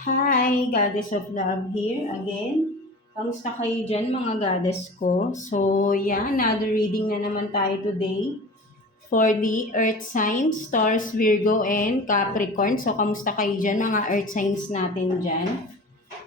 Hi, Goddess of Love here again. Kamusta kayo dyan mga goddess ko? So, yeah, another reading na naman tayo today for the Earth signs, Taurus, Virgo, and Capricorn. So, kamusta kayo dyan mga Earth signs natin dyan?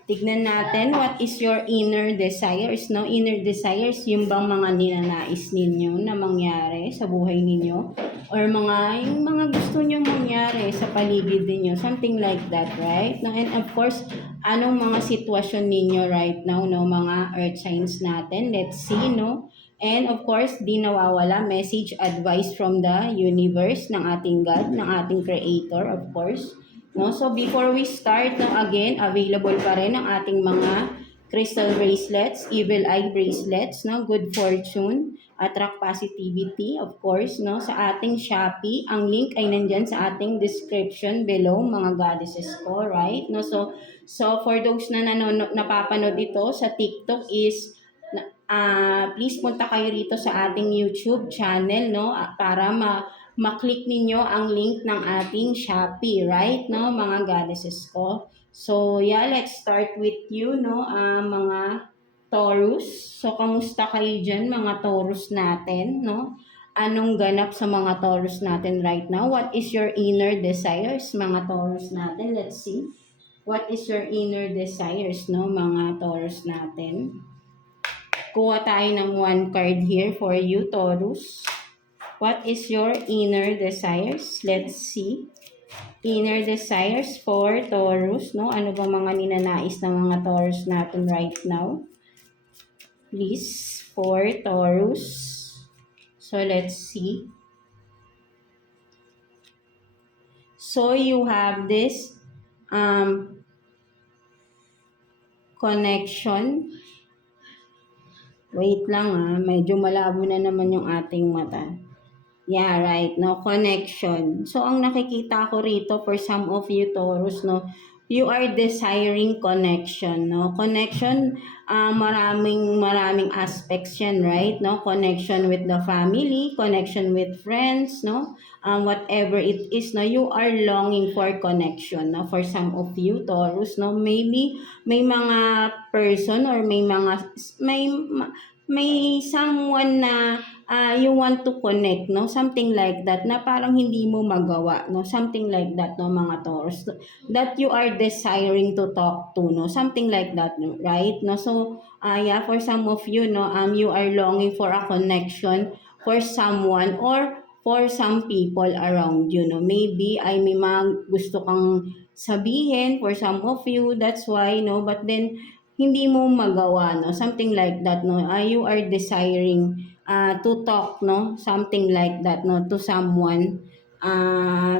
Tignan natin what is your inner desires, no? Inner desires, yung bang mga ninanais ninyo na mangyari sa buhay ninyo? Or yung mga gusto nyo mangyari sa paligid ninyo, something like that, right? No? And of course, anong mga sitwasyon ninyo right now, no? Mga earth signs natin, let's see, no? And of course, di nawawala message, advice from the universe ng ating God, ng ating Creator, of course. No? So before we start, no, again, available pa rin ang ating mga crystal bracelets, evil eye bracelets, no, good fortune, attract positivity, of course, no, sa ating Shopee. Ang link ay nandyan sa ating description below, mga goddesses ko, right? No, so for those na napapanood dito sa TikTok is please punta kayo rito sa ating YouTube channel, no, para ma-click ninyo ang link ng ating Shopee, right, no, mga goddesses ko. So, yeah, let's start with you, no, mga Taurus. So, kamusta kayo dyan, mga Taurus natin, no? Anong ganap sa mga Taurus natin right now? What is your inner desires, mga Taurus natin? Let's see. What is your inner desires, no, mga Taurus natin? Kuha tayo ng one card here for you, Taurus. What is your inner desires? Let's see. Inner desires for Taurus, no? Ano ba mga ninanais ng mga Taurus natin right now? Please, for Taurus. So, let's see. So, you have this connection. Wait lang medyo malabo na naman yung ating mata. Yeah, right, no, connection. So, ang nakikita ko rito for some of you Taurus, no, you are desiring connection, no. Connection, maraming aspects yan, right, no. Connection with the family, connection with friends, no. Whatever it is, no, you are longing for connection, no, for some of you Taurus, no. Maybe may mga person or may someone na you want to connect, no? Something like that, na parang hindi mo magawa, no? Something like that, no, mga Taurus, that you are desiring to talk to, no? Something like that, no? Right? No? So, yeah, for some of you, no, you are longing for a connection for someone or for some people around you, no? Maybe ay may mga gusto kang sabihin for some of you, that's why, no? But then, hindi mo magawa, no? Something like that, no? You are desiring to talk, no? Something like that, no? To someone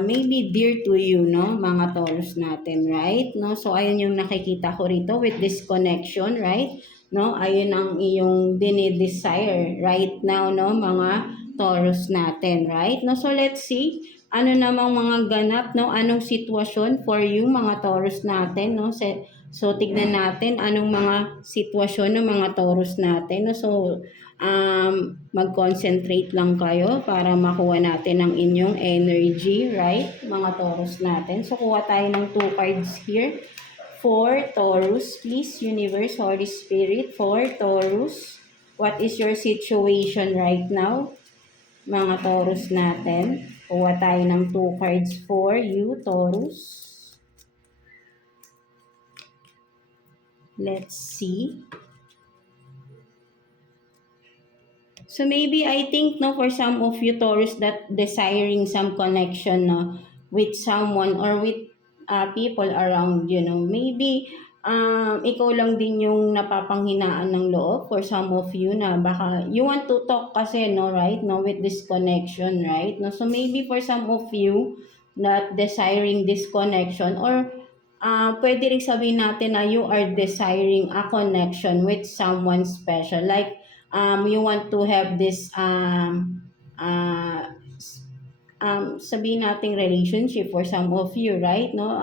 maybe dear to you, no? Mga Taurus natin, right? No? So, ayun yung nakikita ko rito with this connection, right? No? Ayun ang iyong dinidesire right now, no? Mga Taurus natin, right? No? So, let's see. Ano namang mga ganap, no? Anong sitwasyon for you, mga Taurus natin, no? So, tignan natin anong mga sitwasyon ng mga Taurus natin. No? So, mag-concentrate lang kayo para makuha natin ang inyong energy, right? Mga Taurus natin. So, kuha tayo ng 2 cards here. For Taurus, please, Universe, Holy Spirit, for Taurus. What is your situation right now? Mga Taurus natin. Kuha tayo ng 2 cards for you, Taurus. Let's see. So maybe I think, no, for some of you Taurus that desiring some connection, no, with someone or with people around you, know, maybe ikaw lang din yung napapanghinaan ng loob for some of you na baka you want to talk kasi, no, right, no, with this connection, right, no. So maybe for some of you not desiring this connection, or pwede rin sabihin natin na you are desiring a connection with someone special. Like, you want to have this, sabihin nating relationship for some of you, right? No?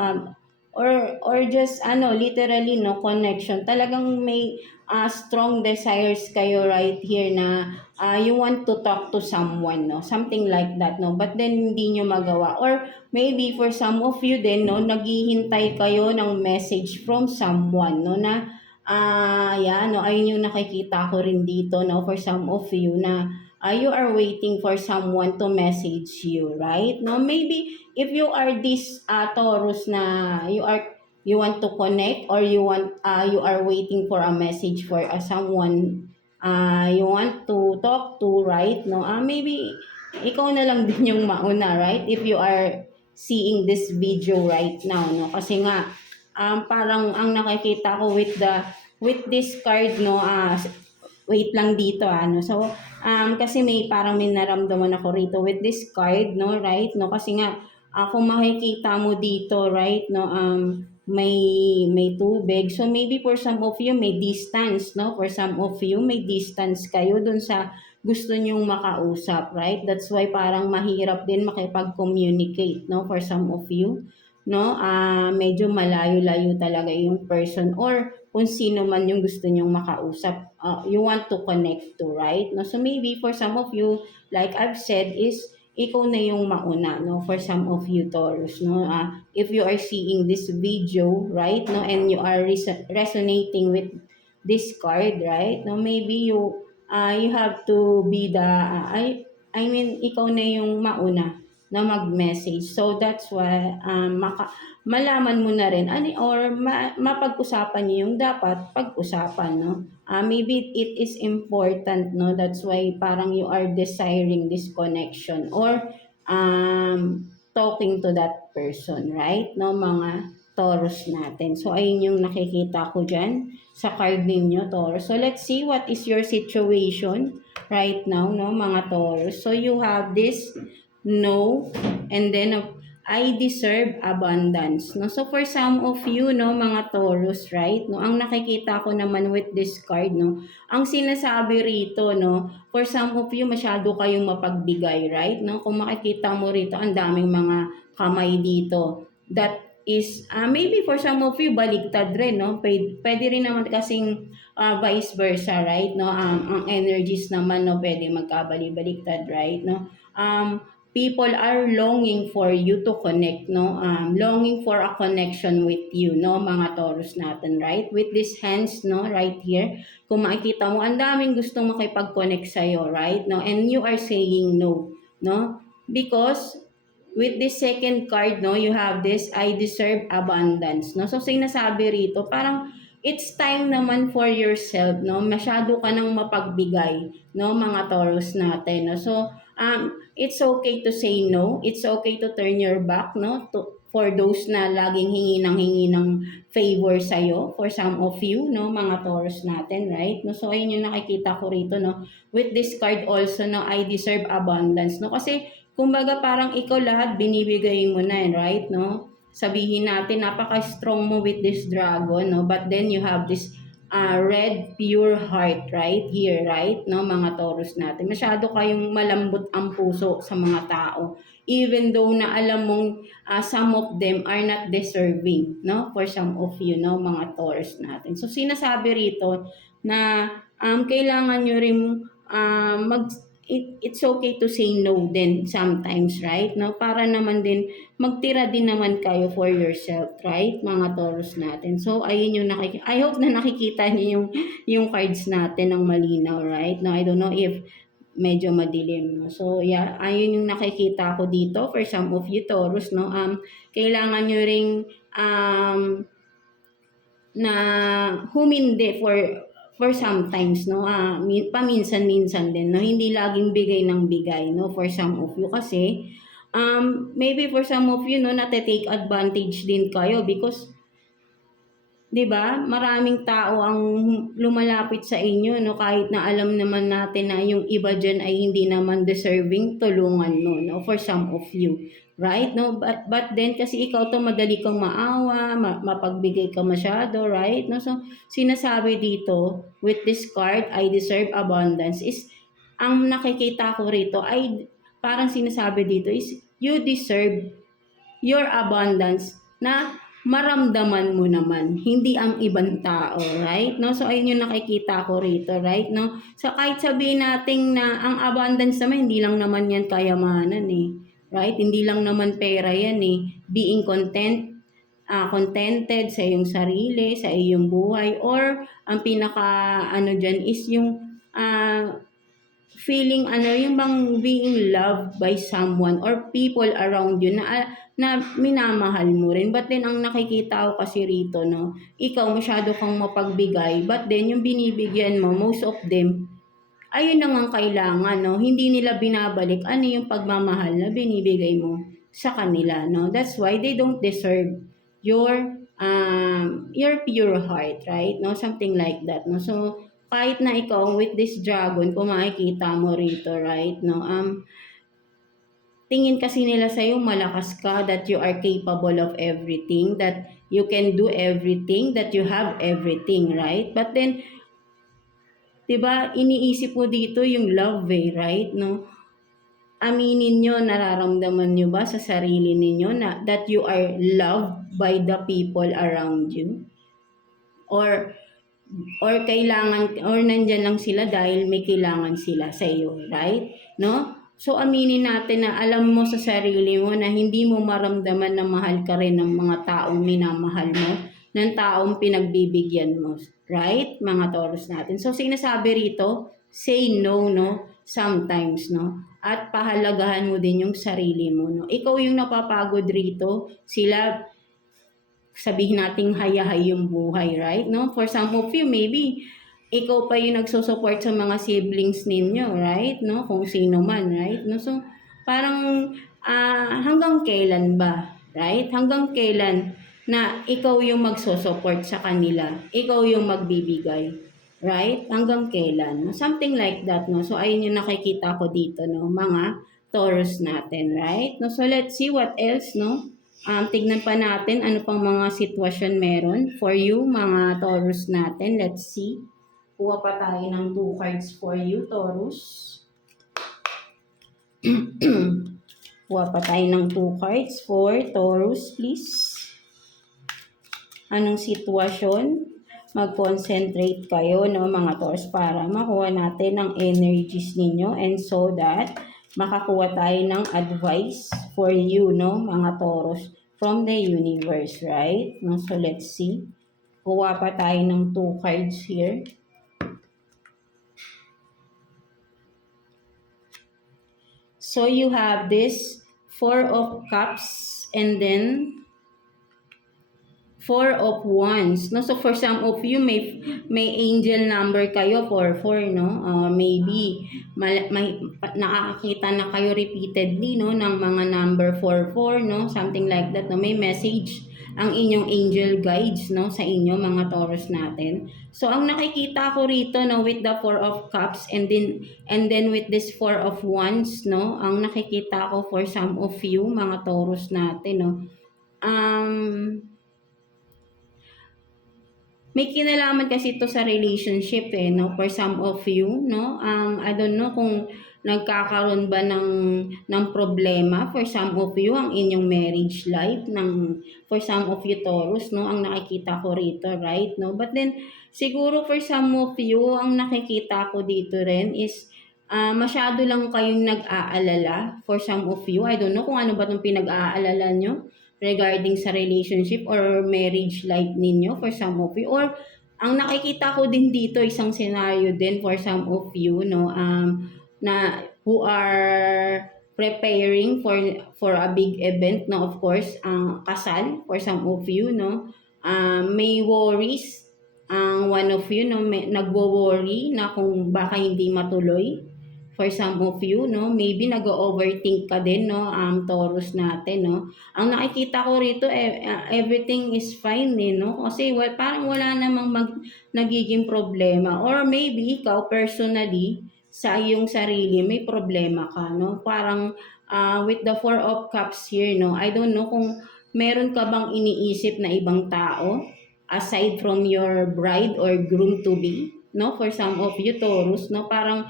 or just literally no connection. Talagang may strong desires kayo right here na you want to talk to someone, no, something like that, no, but then hindi nyo magawa. Or maybe for some of you din, no, naghihintay kayo ng message from someone, no, na yan, no, ayun yung nakikita ko rin dito, no, for some of you na you are waiting for someone to message you, right? No, maybe if you are this Taurus na you want to connect, or you are waiting for a message for someone you want to talk to, right? No, maybe ikaw na lang din yung mauna, right? If you are seeing this video right now, no, kasi nga parang ang nakikita ko with this card, no, wait lang dito, no. So kasi parang may naramdaman ako rito with this card, no, right, no, kasi nga kung makikita mo dito, right, no, may tubig. So maybe for some of you may distance, no, for some of you may distance kayo dun sa gusto nyong makausap, right? That's why parang mahirap din makipag-communicate, no, for some of you, no, medyo malayo-layo talaga yung person, or kung sino man yung gusto nyong makausap, you want to connect to, right? No, so maybe for some of you, like I've said, is ikaw na yung mauna, no, for some of you Taurus, no. If you are seeing this video, right, no, and you are resonating with this card, right, no, maybe you have to be the I mean ikaw na yung mauna na mag-message. So that's why malaman mo na rin or mapag-usapan niyo yung dapat pag-usapan, no. Maybe it is important, no, that's why parang you are desiring this connection, or talking to that person, right, no, mga Taurus natin. So ayun yung nakikita ko dyan sa card ninyo, Taurus. So let's see what is your situation right now, no, mga Taurus. So you have this no, and then I deserve abundance, no. So for some of you, no, mga Taurus, right, no, ang nakikita ko naman with this card, no, ang sinasabi rito, no, for some of you masyado kayong mapagbigay, right, no. Kung makikita mo rito, ang daming mga kamay dito. That is maybe for some of you baligtad rin, no. Pwede rin naman kasing vice versa, right, no. Ang energies naman, no, pwede magkabali-baligtad, right, no. People are longing for you to connect, no, longing for a connection with you, no, mga Taurus natin, right, with these hands, no, right here. Kung makikita mo, ang daming gustong makipag-connect sa'yo, right, no, and you are saying no, no, because with this second card, no, you have this I deserve abundance, no. So sinasabi rito, parang it's time naman for yourself, no. Masyado ka nang mapagbigay, no, mga Taurus natin, no. So it's okay to say no. It's okay to turn your back, no, for those na laging hingi ng favor sa'yo, for some of you, no, mga Taurus natin, right? No, so ayun yung nakikita ko rito, no, with this card also, no, I deserve abundance, no, kasi kumbaga parang ikaw lahat binibigay mo na, right, no? Sabihin natin napaka-strong mo with this dragon, no, but then you have this red pure heart right here, right, no, mga Taurus natin. Masyado kayong malambot ang puso sa mga tao, even though na alam mong some of them are not deserving, no, for some of you, no, mga Taurus natin. So sinasabi rito na kailangan nyo rin it's okay to say no din sometimes, right, no, para naman din magtira din naman kayo for yourself, right, mga Taurus natin. So ayun yung I hope na nakikita niyo yung cards natin ng malinaw, right, no. I don't know if medyo madilim, no. So yeah, ayun yung nakikita ko dito for some of you Taurus, no. Kailangan nyo ring na humindi for sometimes, no, paminsan-minsan din, no, hindi laging bigay ng bigay, no, for some of you, kasi maybe for some of you, no, nate-take advantage din kayo because 'di ba, maraming tao ang lumalapit sa inyo, no, kahit na alam naman natin na yung iba diyan ay hindi naman deserving tulungan mo, no, for some of you, right, no, but then kasi ikaw to madali kang maawa, mapagbigay ka masyado, right, no. So sinasabi dito with this card I deserve abundance is ang nakikita ko rito ay parang sinasabi dito is you deserve your abundance na maramdaman mo naman, hindi ang ibang tao, right? No? So, ayun yung nakikita ko rito, right? No? So, kahit sabihin natin na ang abundance naman, hindi lang naman yan kayamanan eh. Right? Hindi lang naman pera yan eh. Being contented sa iyong sarili, sa iyong buhay, or ang pinaka ano dyan is yung feeling yung bang being loved by someone or people around you na minamahal mo rin. But then, ang nakikita ko kasi rito, no, ikaw masyado kang mapagbigay, but then, yung binibigyan mo, most of them, ayun lang ang kailangan, no? Hindi nila binabalik ano yung pagmamahal na binibigay mo sa kanila, no? That's why they don't deserve your pure heart, right? No? Something like that, no? So, kahit na ikaw with this dragon, kung makikita mo rito, right? No? Tingin kasi nila sa'yo malakas ka, that you are capable of everything, that you can do everything, that you have everything, right? But then, 'di ba, iniisip mo dito yung love eh, right? No? Aminin nyo, nararamdaman nyo ba sa sarili ninyo na that you are loved by the people around you? Or kailangan, or nandyan lang sila dahil may kailangan sila sa iyo, right? No? So, aminin natin na alam mo sa sarili mo na hindi mo maramdaman na mahal ka rin ng mga taong minamahal mo, ng taong pinagbibigyan mo, right? Mga Taurus natin. So, sinasabi rito, say no, no? Sometimes, no? At pahalagahan mo din yung sarili mo, no? Ikaw yung napapagod rito, sila sabihin nating hayahay yung buhay, right? No? For some of you, maybe ikaw pa yung nagsusupport sa mga siblings ninyo, right? No? Kung sino man, right? No? So, parang hanggang kailan ba? Right? Hanggang kailan na ikaw yung magsusupport sa kanila? Ikaw yung magbibigay. Right? Hanggang kailan? No? Something like that, no? So, ayun yung nakikita ko dito, no? Mga Taurus natin, right? No? So, let's see what else, no? Tignan pa natin ano pang mga sitwasyon meron for you, mga Taurus natin. Let's see. Kuha pa tayo ng 2 cards for you, Taurus. Kuha pa tayo ng 2 cards for Taurus, please. Anong sitwasyon? Mag-concentrate kayo, no, mga Taurus, para makuha natin ang energies ninyo, and so that makakuha tayo ng advice for you, no, mga Taurus, from the universe, right? No, so let's see. Kuha pa tayo ng 2 cards here. So you have this 4 of Cups and then 4 of Wands, no? So for some of you, may angel number kayo for 4, no? Maybe may nakakakita na kayo repeatedly, no, ng mga number 44, no? Something like that, no? May message ang inyong angel guides, no, sa inyo, mga Taurus natin. So ang nakikita ko rito, no, with the 4 of Cups and then with this 4 of Wands, no, ang nakikita ko for some of you, mga Taurus natin, no, may kinalaman kasi ito sa relationship eh, no? For some of you, no? I don't know kung nagkakaroon ba ng problema for some of you ang inyong marriage life, for some of you Taurus, no? Ang nakikita ko rito, right? No? But then, siguro for some of you, ang nakikita ko dito rin is masyado lang kayong nag-aalala for some of you. I don't know kung ano ba itong pinag-aalala nyo regarding sa relationship or marriage life ninyo for some of you, or ang nakikita ko din dito isang scenario din for some of you, no, na who are preparing for a big event, no, of course ang kasal for some of you, no, may worries ang one of you, no, nagwo-worry na kung baka hindi matuloy. For some of you, no, maybe nag-overthink ka din, no, Taurus natin, no. Ang nakikita ko rito, everything is fine, no, kasi parang wala namang nagiging problema, or maybe ikaw personally sa iyong sarili may problema ka, no. Parang with the 4 of Cups here, no, I don't know kung meron ka bang iniisip na ibang tao aside from your bride or groom to be, no, for some of you Taurus, no, parang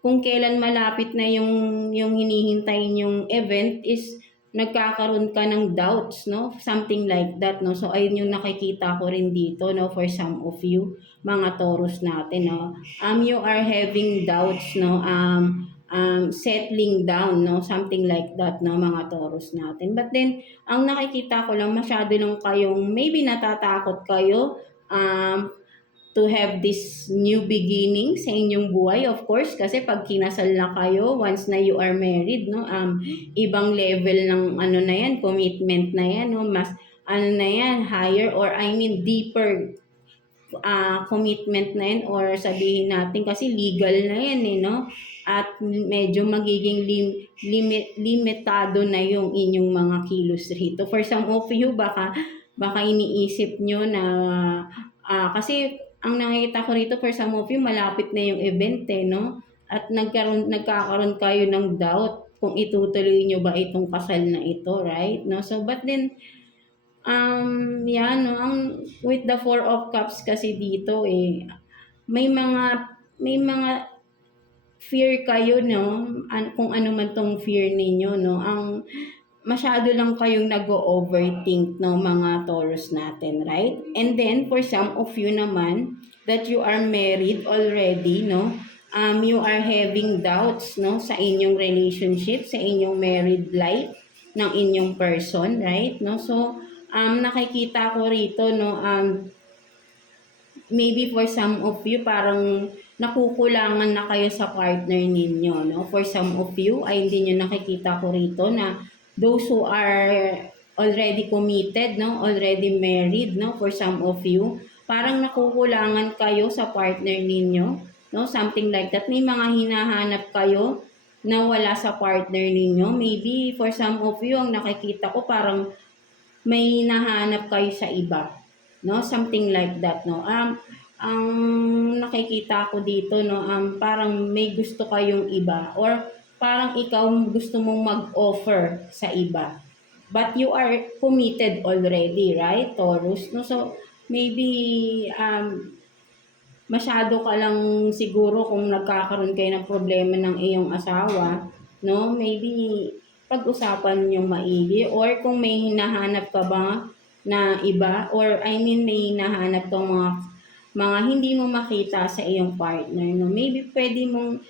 kung kailan malapit na yung hinihintay yung event is nagkakaroon ka ng doubts, no? Something like that, no? So, ayun yung nakikita ko rin dito, no? For some of you, mga Taurus natin, no? You are having doubts, no? Settling down, no? Something like that, no? Mga Taurus natin. But then, ang nakikita ko lang, masyado lang kayong, maybe natatakot kayo, to have this new beginning sa inyong buhay, of course, kasi pag kinasal na kayo, once na you are married, no, ibang level ng ano na yan, commitment na yan, no, mas ano na yan, higher or I mean deeper commitment na yan, or sabihin natin kasi legal na yan eh, no, at medyo magiging limitado na yung inyong mga kilos rito. For some of you, baka iniisip nyo na kasi ang nakikita ko rito for some of you, malapit na yung event eh, no? At nagkakaroon kayo ng doubt kung itutuloy nyo ba itong kasal na ito, right? No? So, but then, yan, no? With the Four of Cups kasi dito eh, may mga fear kayo, no? Kung ano man tong fear ninyo, no? Masyado lang kayong nag-overthink, no, mga Taurus natin, right? And then, for some of you naman, that you are married already, no, you are having doubts, no, sa inyong relationship, sa inyong married life ng inyong person, right? No, so, nakikita ko rito, no, maybe for some of you, parang nakukulangan na kayo sa partner ninyo, no? For some of you, ay hindi nyo nakikita ko rito na those who are already committed, no, already married, no, for some of you, parang nakukulangan kayo sa partner ninyo, no, something like that. May mga hinahanap kayo na wala sa partner ninyo. Maybe for some of you, ang nakikita ko parang may hinahanap kayo sa iba, no, something like that, no. Ang nakikita ko dito, no, parang may gusto kayong iba, or parang ikaw gusto mong mag-offer sa iba. But you are committed already, right, Taurus? No? So, maybe masyado ka lang siguro kung nagkakaroon kayo ng problema ng iyong asawa, no? Maybe pag-usapan yung maigi, or kung may hinahanap ka ba na iba, or I mean may hinahanap kang mga hindi mo makita sa iyong partner, no? Maybe pwede mong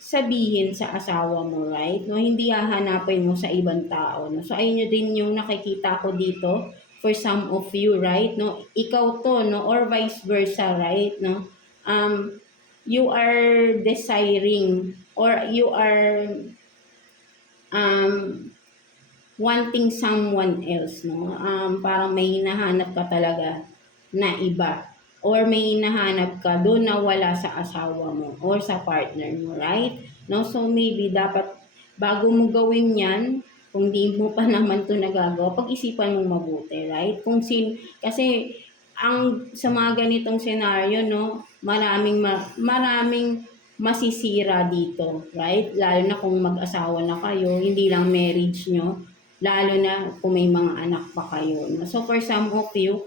sabihin sa asawa mo, right? No, hindi hahanapin mo sa ibang tao, no. So ayun din yung nakikita ko dito for some of you, right? No, ikaw to, no, or vice versa, right? No, you are desiring, or you are wanting someone else, no. Parang may hinahanap ka talaga na iba, or may hinahanap ka doon na wala sa asawa mo or sa partner mo, right? No? So maybe dapat bago mo gawin yan, kung di mo pa naman to nagagawa, pag-isipan mo mabuti, right? Kasi sa mga ganitong senaryo, no, maraming masisira dito, right? Lalo na kung mag-asawa na kayo, hindi lang marriage nyo, lalo na kung may mga anak pa kayo. No? So for some of you,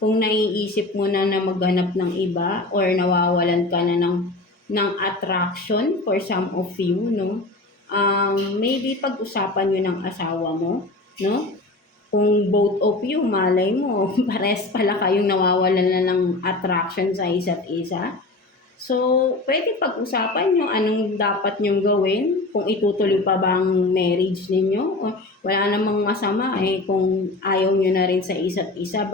kung naiisip mo na maghanap ng iba, or nawawalan ka na ng attraction for some of you, no? Maybe pag-usapan nyo ng asawa mo, no? Kung both of you, malay mo, pares pala kayong nawawalan na ng attraction sa isa't isa. So, pwede pag-usapan nyo anong dapat nyong gawin, kung itutuloy pa ba ang marriage ninyo. Wala namang masama kung ayaw nyo na rin sa isa't isa.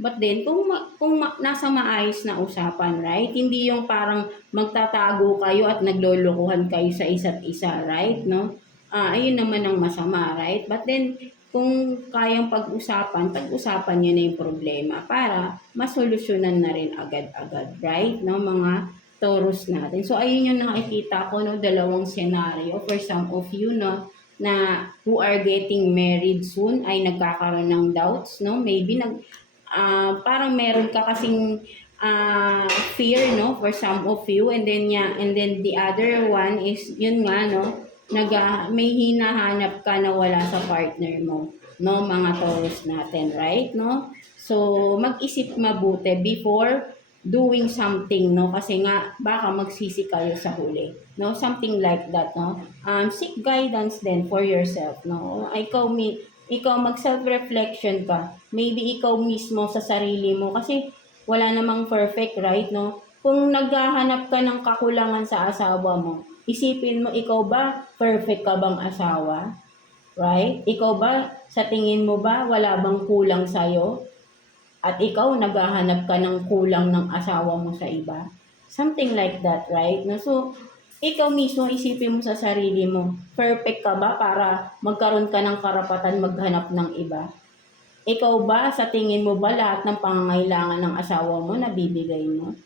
But then, kung nasa maayos na usapan, right? Hindi yung parang magtatago kayo at naglolokohan kayo sa isa't isa, right? No? Ayun naman ang masama, right? But then, kung kayang pag-usapan nyo na yung problema para masolusyonan na rin agad-agad, right? No, mga Taurus natin. So, ayun yung nakikita ko, no, dalawang scenario for some of you, no, na who are getting married soon ay nagkakaroon ng doubts, no? Maybe parang meron ka kasing fear, no, for some of you, and then the other one is yun nga, no, may hinahanap ka na wala sa partner mo, no, mga Taurus natin, right? No, so mag-isip mabuti before doing something, no? Kasi nga, baka magsisi kayo sa huli, no? Something like that, no? Seek guidance then for yourself, no? Ikaw mag-self-reflection ka. Maybe ikaw mismo sa sarili mo. Kasi wala namang perfect, right, no? Kung naghahanap ka ng kakulangan sa asawa mo, isipin mo, ikaw ba, perfect ka bang asawa? Right? Ikaw ba, sa tingin mo ba, wala bang kulang sa'yo? At ikaw, naghahanap ka ng kulang ng asawa mo sa iba? Something like that, right? No? So, ikaw mismo, isipin mo sa sarili mo, perfect ka ba para magkaroon ka ng karapatan maghanap ng iba? Ikaw ba, sa tingin mo ba, lahat ng pangangailangan ng asawa mo, nabibigay mo?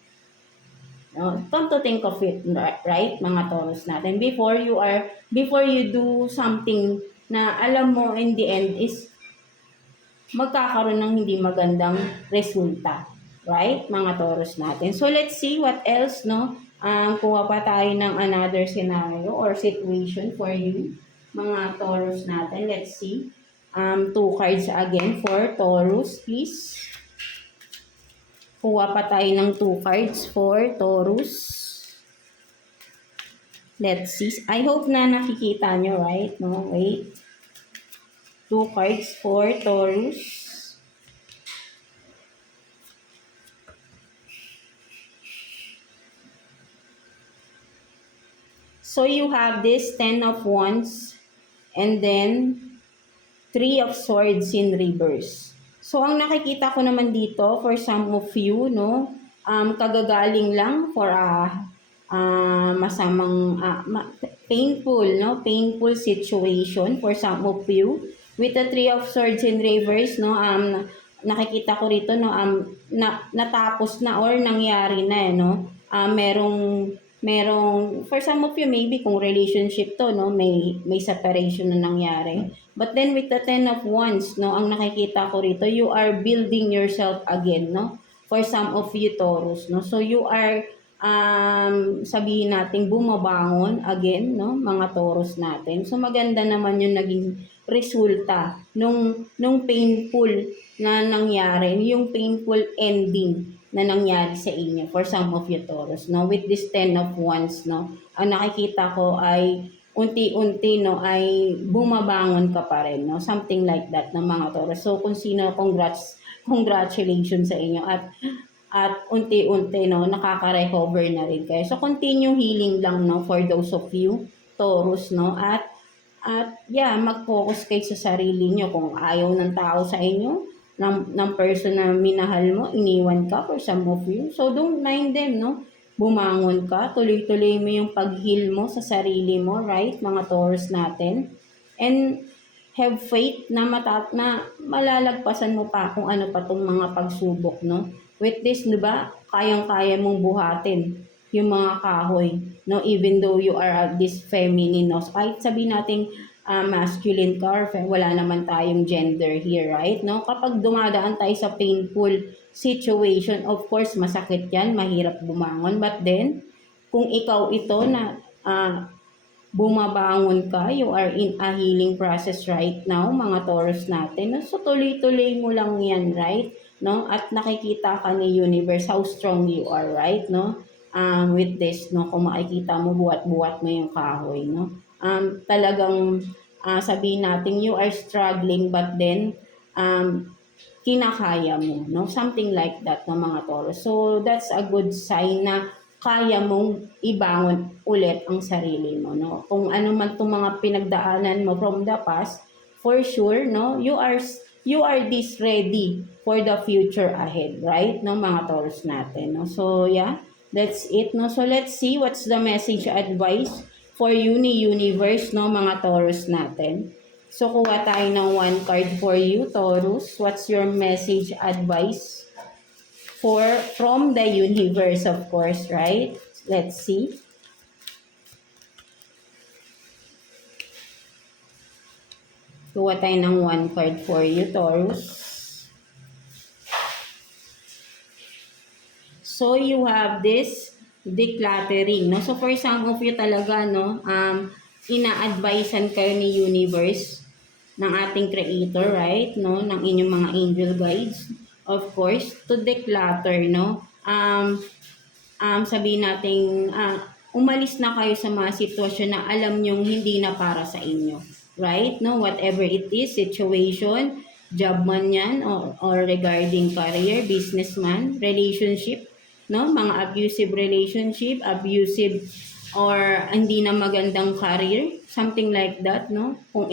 No? Come to think of it, right, mga Taurus natin, before you do something na alam mo in the end is magkakaroon ng hindi magandang resulta. Right, mga Taurus natin. So, let's see what else, no? Kuha pa tayo ng another scenario or situation for you, mga Taurus natin. Let's see. Two cards again for Taurus, please. Kuha pa tayo ng 2 cards for Taurus. Let's see. I hope na nakikita nyo, right? No, wait. 2 cards for Taurus. So you have this 10 of Wands and then 3 of Swords in reverse. So ang nakikita ko naman dito for some of you, no, kagagaling lang for a masamang painful, no, painful situation for some of you. With the 3 of Swords in reverse, no, nakikita ko rito, no, natapos na or nangyari na, no, merong for some of you maybe kung relationship to, no, may separation na nangyari, but then with the 10 of Wands, no, ang nakikita ko rito, you are building yourself again, no, for some of you Taurus, no, so you are sabihin natin bumabangon again, no, mga Taurus natin. So maganda naman yung naging resulta nung painful na nangyari, yung painful ending na nangyari sa inyo for some of you Taurus, no, with this 10 of Wands, no, ang nakikita ko ay unti-unti, no, ay bumabangon ka pa rin, no, something like that ng mga Taurus. So kung sino, congratulations sa inyo at unti-unti, no, nakaka-recover na rin kayo. So continue healing lang, no, for those of you Taurus, no, at yeah, mag-focus kayo sa sarili nyo. Kung ayaw ng tao sa inyo, ng person na minahal mo, iniwan ka for some of you. So, don't mind them, no? Bumangon ka, tuloy-tuloy mo yung pag-heal mo sa sarili mo, right? Mga Taurus natin. And have faith na malalagpasan mo pa kung ano pa tong mga pagsubok, no? With this, di ba, kayang-kaya mong buhatin yung mga kahoy, no? Even though you are this feminine, no? Kahit sabihin natin, masculine ka or wala naman tayong gender here, right? No? Kapag dumadaan tayo sa painful situation, of course, masakit yan, mahirap bumangon. But then, kung ikaw ito na bumabangon ka, you are in a healing process right now, mga Taurus natin. No? So, tuloy-tuloy mo lang yan, right? No? At nakikita ka ni universe how strong you are, right? No? With this, no? Kung makikita mo, buwat-buwat mo yung kahoy, no? Talagang sabihin natin you are struggling but then kinakaya mo, no? Something like that, no, mga Taurus. So that's a good sign na kaya mong ibangon ulit ang sarili mo, no? Kung ano man itong mga pinagdaanan mo from the past, for sure, no, you are this ready for the future ahead, right? No, mga Taurus natin, no? So yeah, that's it, no? So let's see what's the message advice for you ni universe, no, mga Taurus natin. So kuha tayo ng 1 card for you, Taurus. What's your message advice from the universe, of course, right? Let's see. Kuha tayo ng 1 card for you, Taurus. So you have this decluttering, no? So for some of you talaga, no, ina-advisean kayo ni universe ng ating creator, right? No, ng inyong mga angel guides, of course, to declutter, no? um, sabihin natin, umalis na kayo sa mga sitwasyon na alam nyong hindi na para sa inyo. Right? No? Whatever it is, situation, job man yan, or regarding career, businessman, relationship, no? Mga abusive relationship, abusive or hindi na magandang career, something like that, no? Kung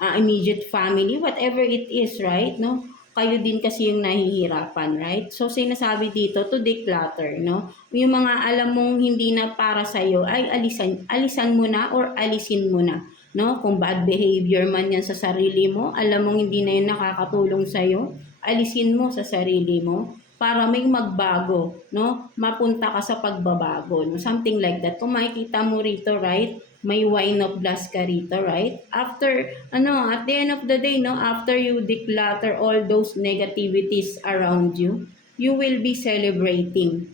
immediate family, whatever it is, right? No? Kayo din kasi yung nahihirapan, right? So, sinasabi dito to declutter, no? Yung mga alam mong hindi na para sa'yo, ay alisan mo na or alisin mo na, no? Kung bad behavior man yan sa sarili mo, alam mong hindi na yun nakakatulong sa'yo, alisin mo sa sarili mo para may magbago, no? Mapunta ka sa pagbabago, no? Something like that. Kung makikita mo rito, right? May wine of glass ka rito, right? After, at the end of the day, no, after you declutter all those negativities around you, you will be celebrating,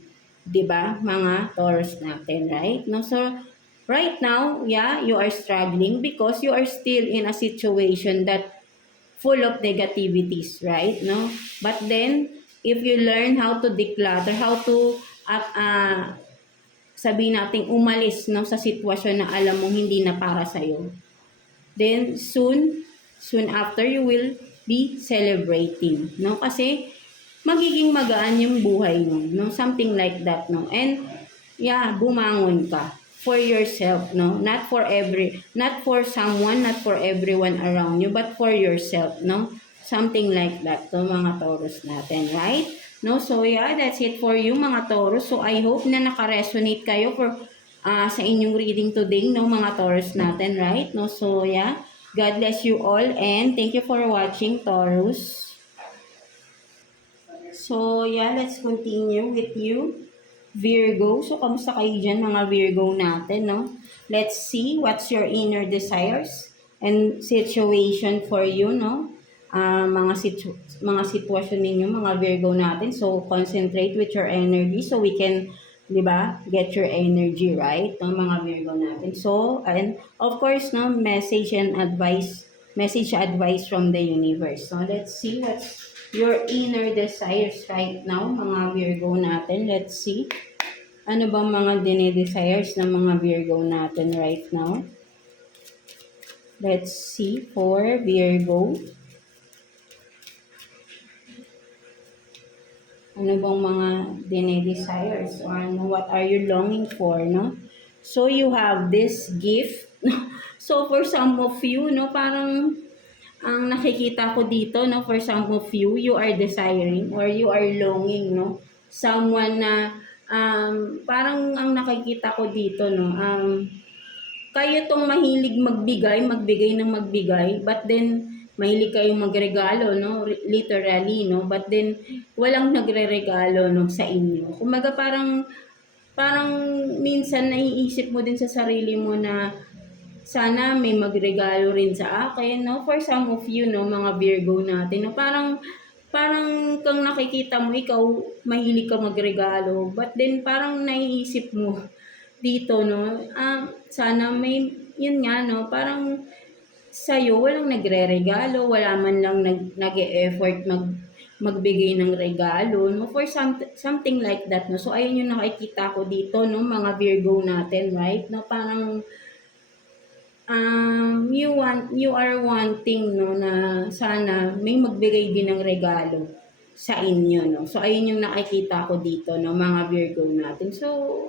di ba, mga Taurus natin, right? No, so, right now, yeah, you are struggling because you are still in a situation that full of negativities, right? No, but then, if you learn how to declutter, how to sabihin nating umalis, no, sa sitwasyon na alam mong hindi na para sa'yo, then soon after you will be celebrating, no, kasi magiging magaan yung buhay mo, no, something like that, no, and yeah, bumangon ka for yourself, no, not for someone, not for everyone around you, but for yourself, no, something like that, to mga Taurus natin, right? No, so yeah, that's it for you mga Taurus. So I hope na naka-resonate kayo for sa inyong reading today, no, mga Taurus natin, right? No, so yeah, God bless you all and thank you for watching, Taurus. So yeah, let's continue with you, Virgo. So kamusta kayo dyan mga Virgo natin, no? Let's see what's your inner desires and situation for you, no? Mga sitwasyon ninyo, mga Virgo natin. So, concentrate with your energy so we can, di ba, get your energy right, no, mga Virgo natin. So, and of course, no, message advice from the universe. So, let's see what's your inner desires right now, mga Virgo natin. Let's see. Ano bang mga dinidesires ng mga Virgo natin right now? Let's see for Virgo. Ano bang mga dinidesires or what are you longing for, no? So, you have this gift. So, for some of you, no, parang ang nakikita ko dito, no, for some of you, you are desiring or you are longing, no? Someone na, parang ang nakikita ko dito, no, kayo tong mahilig magbigay ng magbigay, but then, mahilig kayong magregalo, no? Literally, no? But then, walang nagre-regalo, no, sa inyo. Kumbaga parang minsan naiisip mo din sa sarili mo na sana may magregalo rin sa akin, no? For some of you, no, mga Virgo natin, no? Parang kang nakikita mo, ikaw mahilig ka magregalo, but then parang naiisip mo dito, no? Sana may, yun nga, no? Parang sa'yo, walang nagre-regalo, wala man lang nag-e-effort magbigay ng regalo, no? For something like that, no? So, ayun yung nakikita ko dito, no? Mga Virgo natin, right? No? Parang, you are wanting, no? Na sana may magbigay din ng regalo sa inyo, no? So, ayun yung nakikita ko dito, no? Mga Virgo natin. So,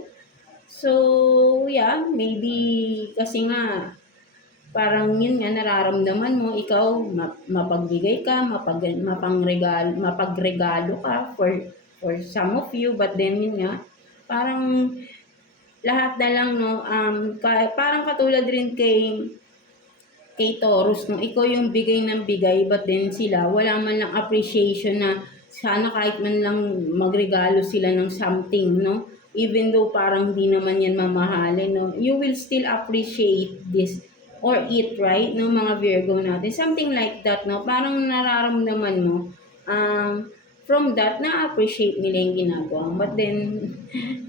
yeah, maybe, kasi nga, parang yun nga, nararamdaman mo, ikaw, mapagbigay ka, mapagregalo ka for some of you, but then yun nga, parang lahat na lang, no, parang katulad rin kay Taurus, no, ikaw yung bigay ng bigay, but then sila, wala man lang appreciation na sana kahit man lang magregalo sila ng something, no, even though parang di naman yan mamahalin, no, you will still appreciate this or it, right, no, mga Virgo natin. Something like that, no? Parang nararamdaman mo, from that, na-appreciate nila yung ginagawa. But then,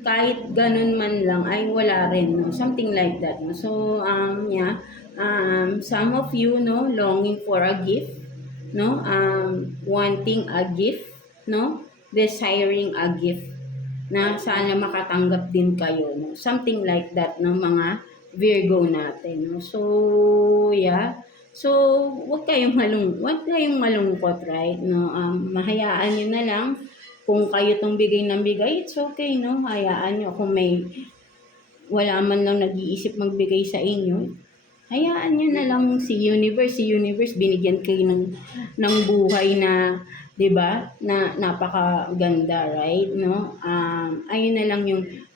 kahit ganun man lang, ay wala rin, no? Something like that, no? So, yeah, some of you, no, longing for a gift, no? Wanting a gift, no? Desiring a gift na sana makatanggap din kayo, no? Something like that, no, mga Virgo natin, no? So, yeah. So, wag kayong malungkot, right? No, mahayaan niyo na lang kung kayo tong bigay ng bigay, it's okay, no? Hayaan niyo kung may wala man lang nag-iisip magbigay sa inyo, hayaan nyo na lang si universe binigyan kayo ng buhay na, 'di ba? Na napakaganda, right? No? Ayun na lang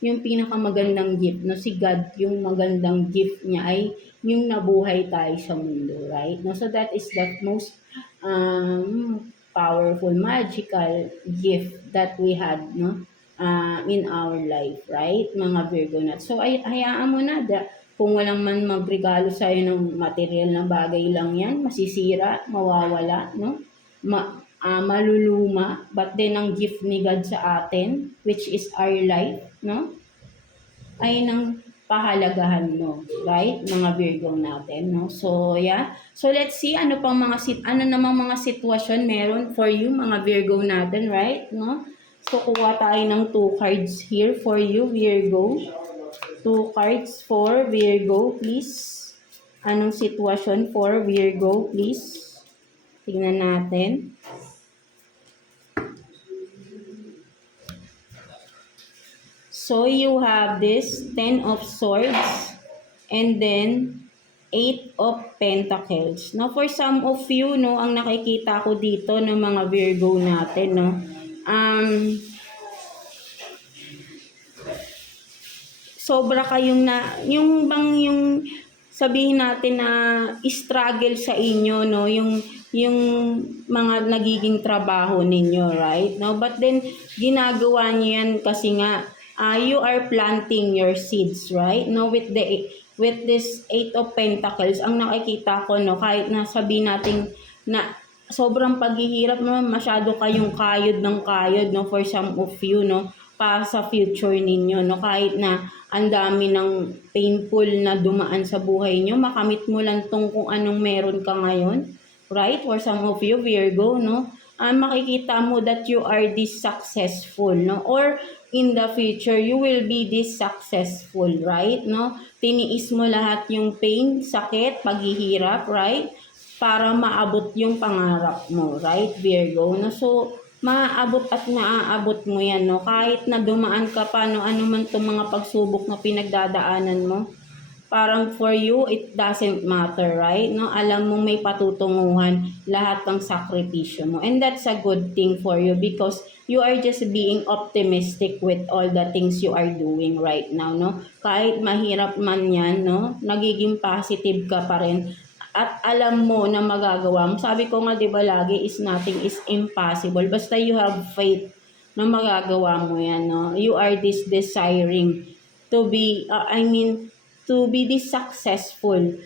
yung pinakamagandang gift, no? Si God, yung magandang gift niya ay yung nabuhay tayo sa mundo, right? No? So that is the most powerful, magical gift that we had, no? In our life, right? Mga Virgo nat. So, hayaan mo na kung walang man magregalo sa'yo ng material na bagay lang yan, masisira, mawawala, no? Maluluma. But then, ang gift ni God sa atin, which is our life, no? Ay nang pahalagahan mo, right? Mga Virgo natin, no? So, yeah. So, let's see ano namang mga sitwasyon meron for you, mga Virgo natin, right? No? So, kuha tayo ng 2 cards here for you, Virgo. 2 cards for Virgo, please. Anong sitwasyon for Virgo, please? Tingnan natin. So, you have this 10 of Swords and then 8 of Pentacles. Now, for some of you, no, ang nakikita ko dito ng mga Virgo natin, no, sobra kayong yung sabihin natin na struggle sa inyo, no, yung mga nagiging trabaho ninyo, right? No, but then ginagawa niyo yan kasi nga you are planting your seeds, right? No, with this 8 of Pentacles, ang nakikita ko, no, kahit na sabihin natin na sobrang paghihirap, no, masyado kayong kayod ng kayod, no, for some of you, no, para sa future ninyo, no, kahit na ang dami ng painful na dumaan sa buhay nyo, makamit mo lang tong kung anong meron ka ngayon, right? For some of you, Virgo, no, makikita mo that you are this successful, no, or in the future, you will be this successful, right? No, tiniis mo lahat yung pain, sakit, paghihirap, right? Para maabot yung pangarap mo, right, Virgo? No? So, maaabot at maaabot mo yan, no? Kahit na dumaan ka pa, no? Ano man itong mga pagsubok na pinagdadaanan mo, parang for you, it doesn't matter, right? No? Alam mo may patutunguhan lahat ng sakripisyo mo. And that's a good thing for you because you are just being optimistic with all the things you are doing right now, no? Kahit mahirap man yan, no? Nagiging positive ka pa rin. At alam mo na magagawa mo. Sabi ko nga, di ba lagi, is nothing is impossible. Basta you have faith na magagawa mo yan, no? You are this desiring to be, to be this successful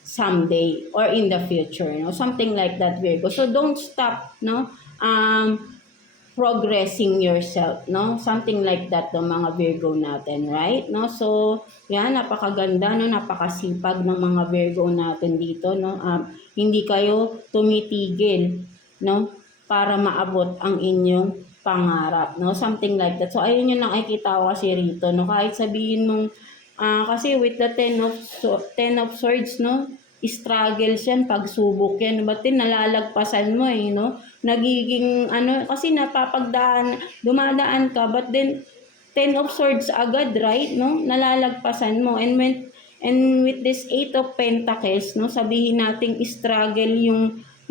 someday or in the future, no? Something like that, Virgo. So, don't stop, no? Progressing yourself, no? Something like that, the mga Virgo natin, right? No? So, yan, napakaganda, no? Napakasipag ng mga Virgo natin dito, no? Hindi kayo tumitigil, no? Para maabot ang inyong pangarap, no? Something like that. So, ayun yung nakikita ko kasi rito, no? Kahit sabihin mong, kasi with the 10 of Swords, no? Struggles yan, pagsubok yan, but then nalalagpasan mo no? Nagiging, kasi dumadaan ka, but then 10 of Swords agad, right, no? Nalalagpasan mo, and with this 8 of Pentacles, no? Sabihin nating struggle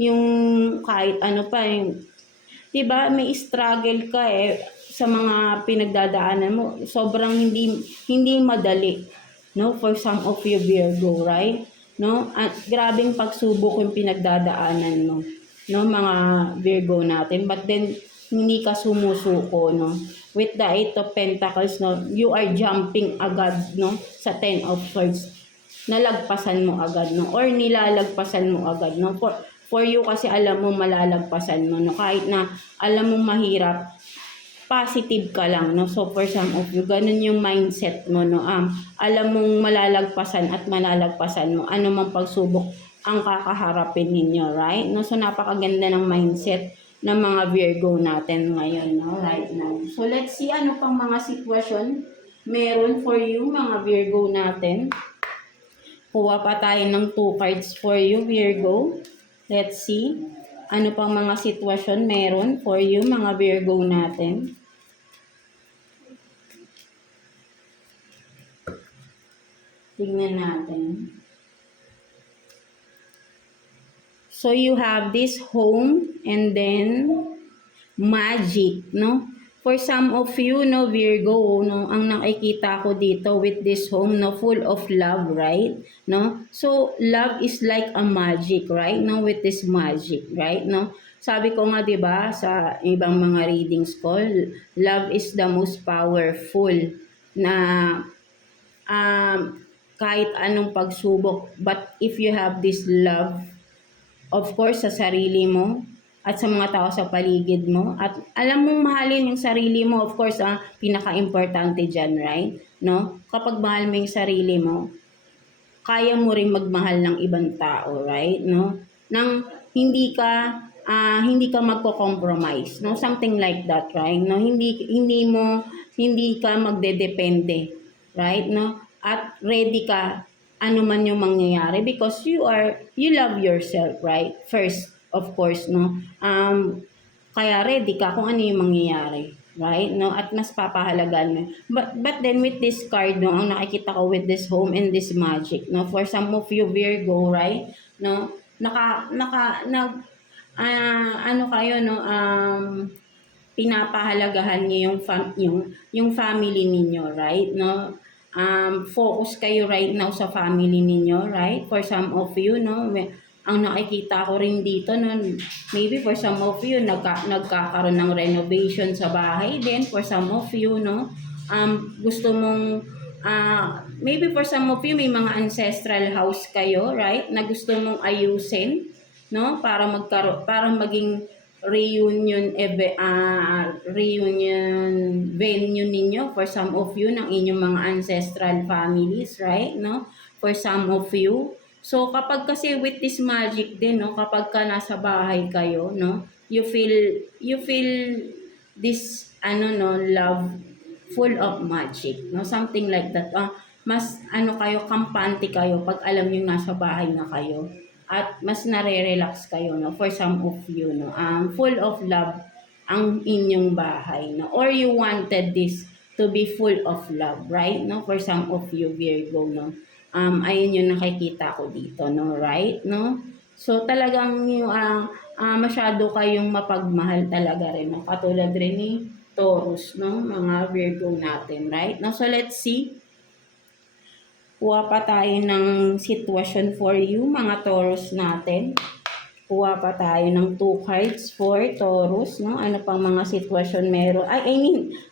yung kahit ano pa, diba, may struggle ka sa mga pinagdadaanan mo, sobrang hindi madali, no? For some of you, Virgo, right? No? At grabing pagsubok yung pinagdadaanan mo, no, mga Virgo natin. But then hindi ka sumusuko, no? With the 8 of Pentacles, no, you are jumping agad, no, sa 10 of Swords. Nalagpasan mo agad, no, or nilalagpasan mo agad, no. For you kasi alam mo malalagpasan mo, no, kahit na alam mo mahirap, positive ka lang, no? So, for some of you, ganun yung mindset mo, no? Alam mong malalagpasan at malalagpasan mo. Ano mang pagsubok ang kakaharapin ninyo, right? No? So, napakaganda ng mindset ng mga Virgo natin ngayon, no? Right now. So, let's see ano pang mga sitwasyon meron for you, mga Virgo natin. Kuha pa tayo ng 2 cards for you, Virgo. Let's see ano pang mga sitwasyon meron for you, mga Virgo natin. Tingnan natin. So, you have this home and then magic, no? For some of you, no, Virgo, no, ang nakikita ko dito with this home, no, full of love, right? No? So, love is like a magic, right? No, with this magic, right? No? Sabi ko nga, 'di ba, sa ibang mga readings ko, love is the most powerful na kahit anong pagsubok. But if you have this love, of course, sa sarili mo at sa mga tao sa paligid mo. At alam mong mahalin yung sarili mo, of course, pinaka-importante dyan, right? No? Kapag mahal mo yung sarili mo, kaya mo rin magmahal ng ibang tao, right? No? Nang hindi ka magko-compromise, no? Something like that, right? No? Hindi ka magdedepende, right? No? At ready ka ano man yung mangyayari because you love yourself, right? First, of course, no? Kaya ready ka kung ano yung mangyayari, right? No? At mas papahalagan mo. But then with this card, no, ang nakikita ko with this home and this magic, no? For some of you Virgo, right? No? Ano kayo, no? Pinapahalagahan niyo yung family ninyo, right? No? Focus kayo right now sa family ninyo, right? For some of you, no, ang nakikita ko rin dito, no, maybe for some of you, nagkakaroon ng renovation sa bahay. Then, for some of you, no, gusto mong, maybe for some of you, may mga ancestral house kayo, right, na gusto mong ayusin, no, para maging reunion venue ninyo for some of you ng inyong mga ancestral families, right? No? For some of you. So kapag kasi with this magic din, no, kapag ka nasa bahay kayo, no, you feel this love full of magic, no? Something like that. Mas kampante kayo pag alam niyo nasa bahay na kayo. At mas nare-relax kayo, no, for some of you, no, full of love ang inyong bahay, no, or you wanted this to be full of love, right, no, for some of you Virgo, no, ayun yung nakikita ko dito, no, right, no, so talagang yung masyado kayong mapagmahal talaga rin, no, katulad rin ni Taurus, no, mga Virgo natin, right, no, so let's see. Kuha pa tayo ng sitwasyon for you, mga Taurus natin. Kuha pa tayo ng 2 cards for Taurus, no? Ano pang mga sitwasyon meron?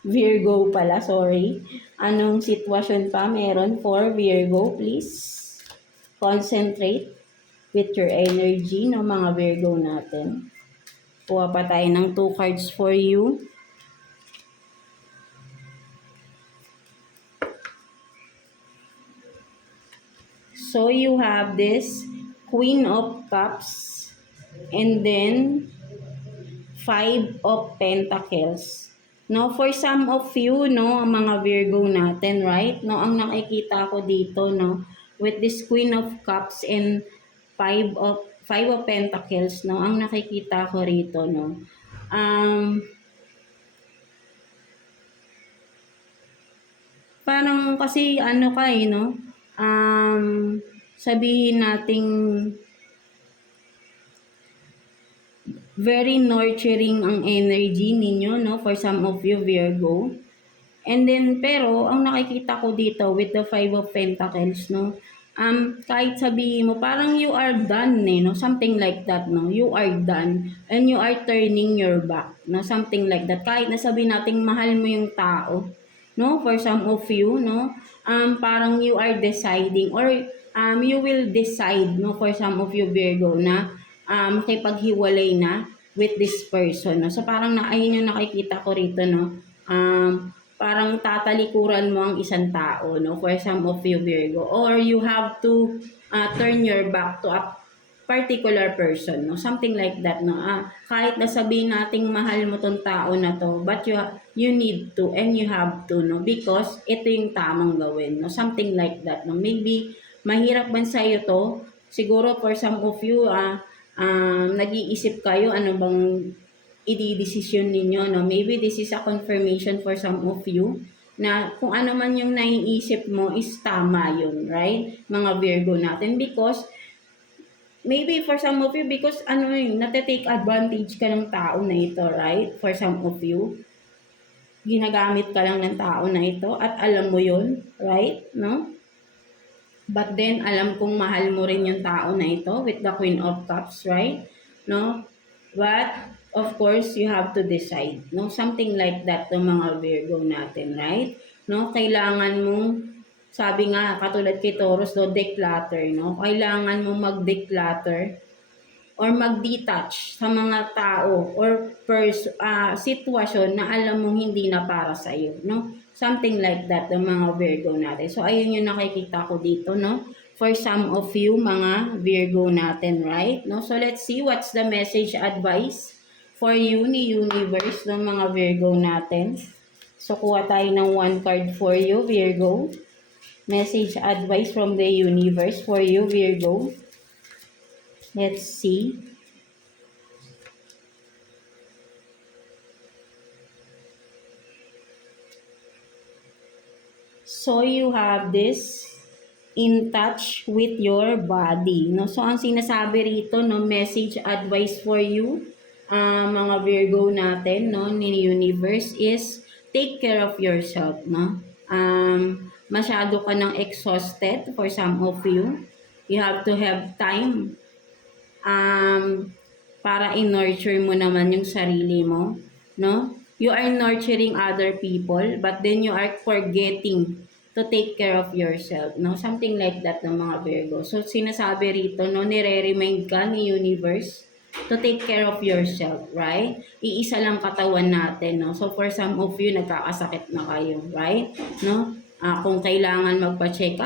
Virgo pala, sorry. Anong sitwasyon pa meron for Virgo, please? Concentrate with your energy, no, mga Virgo natin. Kuha pa tayo ng 2 cards for you. So you have this Queen of Cups and then 5 of Pentacles. No, for some of you, no, ang mga Virgo natin, right? No, ang nakikita ko dito, no, with this Queen of Cups and 5 of Pentacles, no, ang nakikita ko rito, no. Parang kasi no, sabihin nating very nurturing ang energy ninyo, no, for some of you Virgo. And then, pero, ang nakikita ko dito with the 5 of Pentacles, no, kahit sabihin mo, parang you are done, no, something like that, no, you are done, and you are turning your back, no, something like that. Kahit nasabihin nating mahal mo yung tao, no, for some of you, no, parang you are deciding, or you will decide, no, for some of you Virgo, na makipaghiwalay na with this person, no. So parang ayun yung nakikita ko rito, no. Parang tatalikuran mo ang isang tao, no, for some of you Virgo, or you have to turn your back to particular person, no? Something like that, no? Kahit na sabihin nating mahal mo tong tao na to, but you need to and you have to, no? Because ito yung tamang gawin, no? Something like that, no? Maybe mahirap man sa iyo to, siguro for some of you, nag-iisip kayo ano bang i-decision ninyo, no? Maybe this is a confirmation for some of you na kung ano man yung naiisip mo is tama yun, right? Mga Virgo natin. Because, maybe for some of you, because nate-take advantage ka ng tao na ito, right? For some of you, ginagamit ka lang ng tao na ito at alam mo yun, right? No? But then, alam kong mahal mo rin yung tao na ito with the Queen of Cups, right? No? But, of course, you have to decide, no? Something like that ng mga Virgo natin, right? No? Kailangan mong, sabi nga, katulad kay Taurus, no, declutter, no? Kailangan mong mag-declutter or mag-detach sa mga tao or sitwasyon na alam mong hindi na para sa iyo, no? Something like that ng mga Virgo natin. So, ayun yung nakikita ko dito, no? For some of you, mga Virgo natin, right? No? So, let's see what's the message advice for you ni Universe ng mga Virgo natin. So, kuha tayo ng one card for you, Virgo. Message advice from the Universe for you, Virgo. Let's see. So, you have this in touch with your body, no? So, ang sinasabi rito, no, message advice for you, mga Virgo natin, no, ni Universe is take care of yourself, no? Masyado ka nang exhausted for some of you. You have to have time para in-nurture mo naman yung sarili mo, no? You are nurturing other people, but then you are forgetting to take care of yourself, no? Something like that ng mga Virgo. So, sinasabi rito, no, nire-remind ka ni Universe to take care of yourself, right? Iisa lang katawan natin, no? So, for some of you, nagkakasakit na kayo, right? No? Kung kailangan magpa-check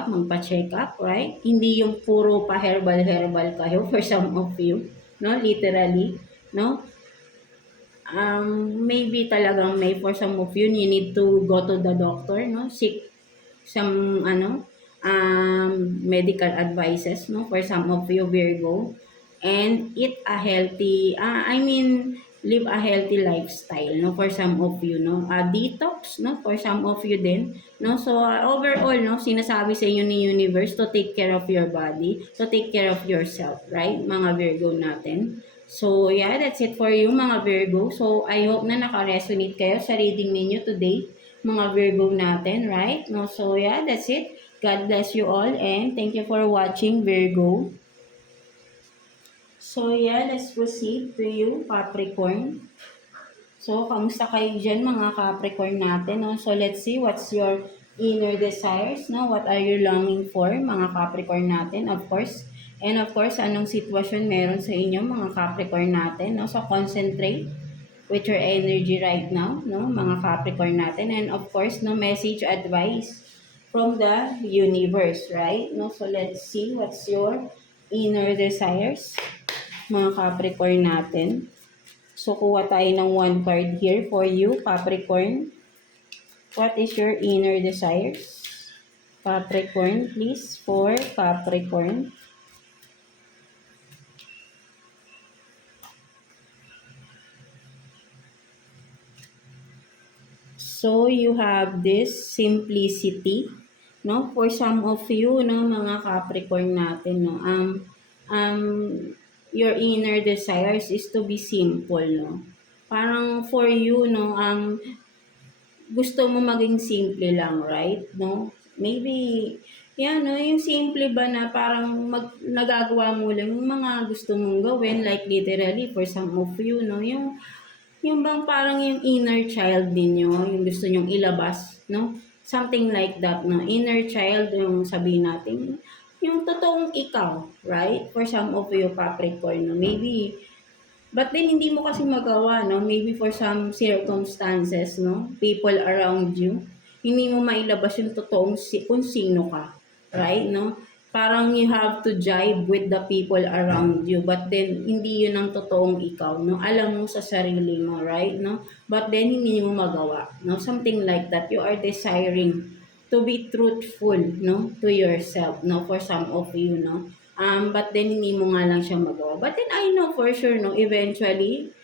up, right? Hindi yung puro pa-herbal kayo for some of you, no? Literally, no? Maybe talagang may for some of you need to go to the doctor, no? Seek some medical advices, no, for some of you Virgo, and eat a healthy live a healthy lifestyle, no, for some of you, no, detox, no, for some of you din, no. So overall, no, sinasabi sa inyo ni Universe to take care of your body, to take care of yourself, right, mga Virgo natin. So yeah, that's it for you mga Virgo. So I hope na naka-resonate kayo sa reading ninyo today, mga Virgo natin, right? No, so yeah, that's it. God bless you all and thank you for watching, Virgo. So yeah, let's proceed to you, Capricorn. So, kamusta kayo dyan mga Capricorn natin, no? So let's see what's your inner desires, no? What are you longing for, mga Capricorn natin, of course. And of course, anong sitwasyon meron sa inyo, mga Capricorn natin, no? So concentrate with your energy right now, no, mga Capricorn natin. And of course, no, message advice from the Universe, right? No, so let's see what's your inner desires, mga Capricorn natin. So, kuha tayo ng one card here for you, Capricorn. What is your inner desires? Capricorn, please, for Capricorn. So, you have this simplicity, no? For some of you, no, mga Capricorn natin, no, your inner desires is to be simple, no? Parang for you, no, gusto mo maging simple lang, right? No? Maybe, yan, no, yung simple ba na parang nagagawa mo lang yung mga gusto mong gawin, like literally, for some of you, no, yung bang parang yung inner child ninyo, yung gusto nyong ilabas, no? Something like that, no? Inner child, yung sabihin natin, yung totoong ikaw, right? For some of you, Capricorn, no? Maybe, but then hindi mo kasi magawa, no? Maybe for some circumstances, no? People around you, hindi mo mailabas yung totoong kung sino ka, right? No? parang you have to jive with the people around you, but then hindi yun ang totoong ikaw, no? Alam mo sa sarili mo, right, no? But then hindi mo magawa, no? Something like that. You are desiring to be truthful, no, to yourself, no, for some of you, no? But then hindi mo nga lang siya magawa. But then I know for sure, no, eventually,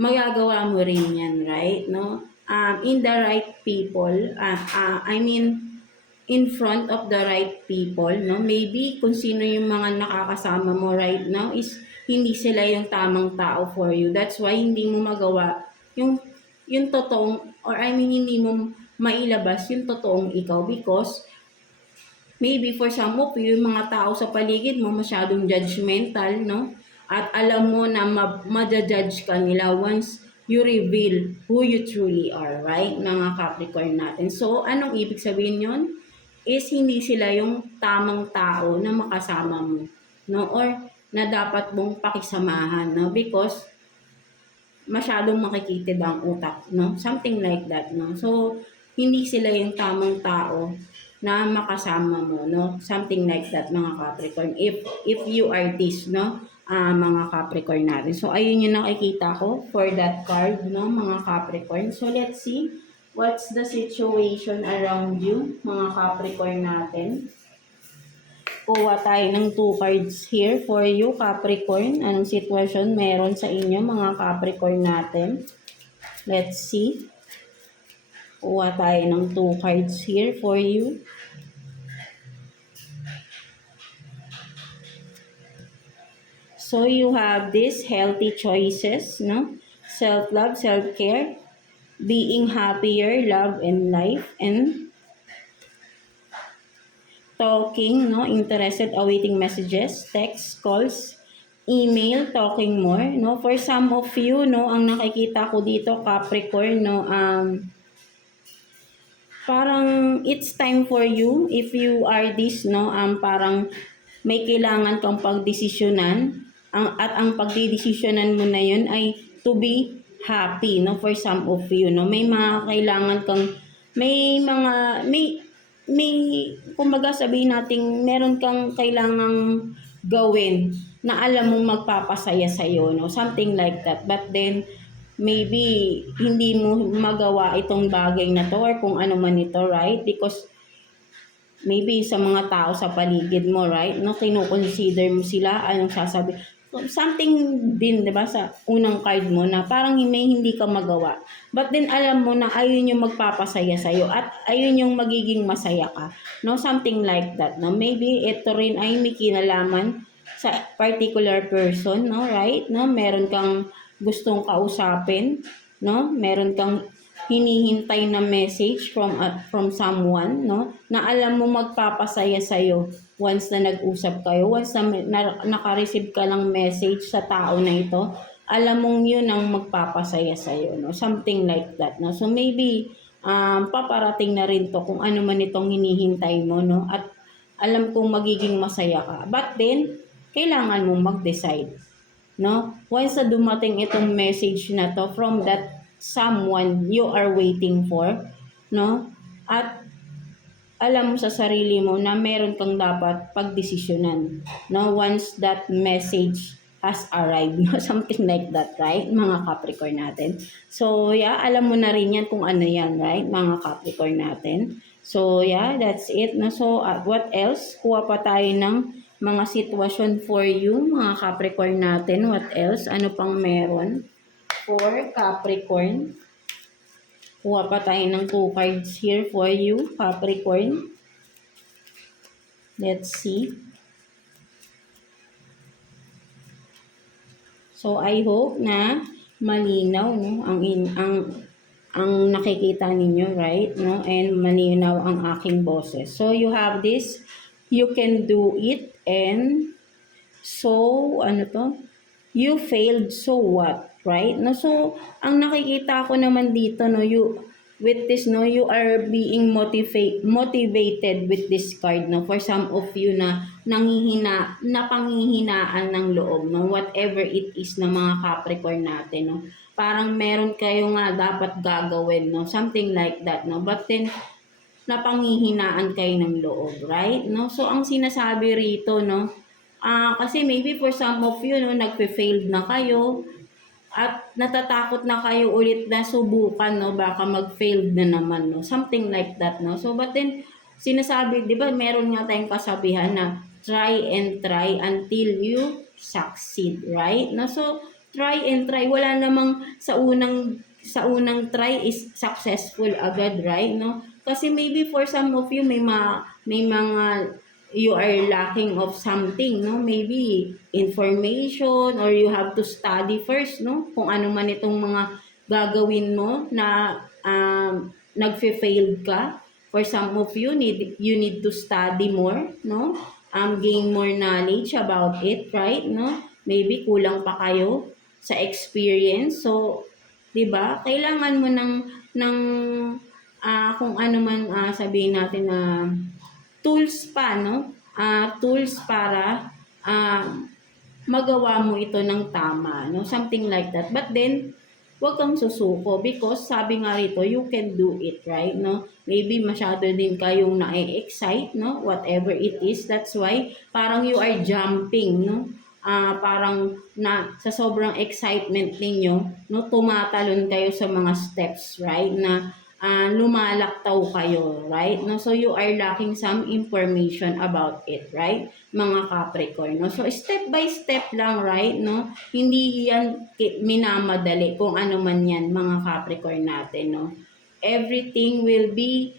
magagawa mo rin yan, right, no? In the right people, I mean, in front of the right people, no? Maybe kung sino yung mga nakakasama mo right now is hindi sila yung tamang tao for you. That's why hindi mo magawa yung totoong, or I mean, hindi mo mailabas yung totoong ikaw because maybe for some of you, yung mga tao sa paligid mo masyadong judgmental, no? At alam mo na ma-judge ka nila once you reveal who you truly are, right? Mga Capricorn natin. So, anong ibig sabihin yon? Is hindi sila yung tamang tao na makasama mo, no? Or na dapat mong pakisamahan, no? Because masyadong makikitid ang utak, no? Something like that, no? So, hindi sila yung tamang tao na makasama mo, no? Something like that, mga Capricorn. If you are this, no? Mga Capricorn natin. So, ayun yung nakikita ko for that card, no? Mga Capricorn. So, let's see. What's the situation around you, mga Capricorn natin? Kuha tayo ng 2 cards here for you, Capricorn. Anong sitwasyon meron sa inyo, mga Capricorn natin? Let's see. Kuha tayo ng 2 cards here for you. So, you have this healthy choices, no? Self-love, self-care, being happier, love, and life, and talking, no? Interested, awaiting messages, text, calls, email, talking more, no? For some of you, no, ang nakikita ko dito, Capricorn, no, parang it's time for you, if you are this, no, parang may kailangan kang pagdesisyonan, at ang pagdidesisyonan mo na yun ay to be happy, no, for some of you, no. May mga kailangan kang, may kumbaga sabihin natin, meron kang kailangang gawin na alam mong magpapasaya sa'yo, no, something like that. But then maybe hindi mo magawa itong bagay na to or kung ano man ito, right? Because maybe sa mga tao sa paligid mo, right, no, kino-consider mo sila, anong sasabi, something din, di ba, sa unang card mo na parang hindi ka magawa. But then alam mo na ayun yung magpapasaya sa'yo at ayun yung magiging masaya ka, no, something like that, no. Maybe ito rin ay may kinalaman sa particular person, no, right, no, meron kang gustong kausapin, no, meron kang hinihintay na message from someone, no, na alam mo magpapasaya sa'yo once na nag-usap kayo, once na naka-receive ka ng message sa tao na ito, alam mong yun ang magpapasaya sa'yo, no, something like that, no. So maybe paparating na rin to kung ano man itong hinihintay mo, no, at alam kong magiging masaya ka. But then kailangan mong mag-decide, no, once na dumating itong message na to from that someone you are waiting for, no, at alam mo sa sarili mo na meron kang dapat pagdesisyonan, no, once that message has arrived, no, something like that, right, mga Capricorn natin. So yeah, alam mo na rin yan kung ano yan, right, mga Capricorn natin. So yeah, that's it, no. So what else? Kuha pa tayo ng mga sitwasyon for you, mga Capricorn natin. What else? Ano pang meron for Capricorn? Kuha pa tayo ng 2 cards here for you, Capricorn. Let's see. So I hope na malinaw, no, ang nakikita ninyo, right, no, and malinaw ang aking boses. So you have this, you can do it, and so ano to? You failed, so what? Right? No, so ang nakikita ko naman dito, no, with this, no, you are being motivated with this card, no, for some of you na panghihinaan ng loob, no, whatever it is na mga Capricorn natin, no, parang meron kayo nga dapat gagawin, no, something like that, no, but then na panghihinaan kayo ng loob, right? No? So, ang sinasabi rito, no, kasi maybe for some of you, no, nagpe-failed na kayo, at natatakot na kayo ulit na subukan, no, baka mag-failed na naman, no, something like that, no. So, but then, sinasabi, di ba, meron nga tayong kasabihan na try and try until you succeed, right? No, so, try and try, wala namang sa unang try is successful agad, right? No, kasi maybe for some of you may mga you are lacking of something, no? Maybe information, or you have to study first, no? Kung ano man itong mga gagawin mo na nagfe-failed ka. For some of you, you need to study more, no? Gain more knowledge about it, right? No? Maybe kulang pa kayo sa experience. So, 'di ba? Kailangan mo ng kung ano man sabihin natin na tools pa, no? Tools para ah, magawa mo ito ng tama, no? Something like that. But then, huwag kang susuko because sabi nga rito, you can do it, right? No? Maybe masyado din kayong na-excite, no? Whatever it is. That's why parang you are jumping, no? Parang na sa sobrang excitement ninyo, no, tumatalon kayo sa mga steps, right? Na lumalaktaw kayo, right? No, so you are lacking some information about it, right? Mga Capricorn, no. So step by step lang, right? No, hindi yan minamadali kung ano man yan, mga Capricorn natin, no. Everything will be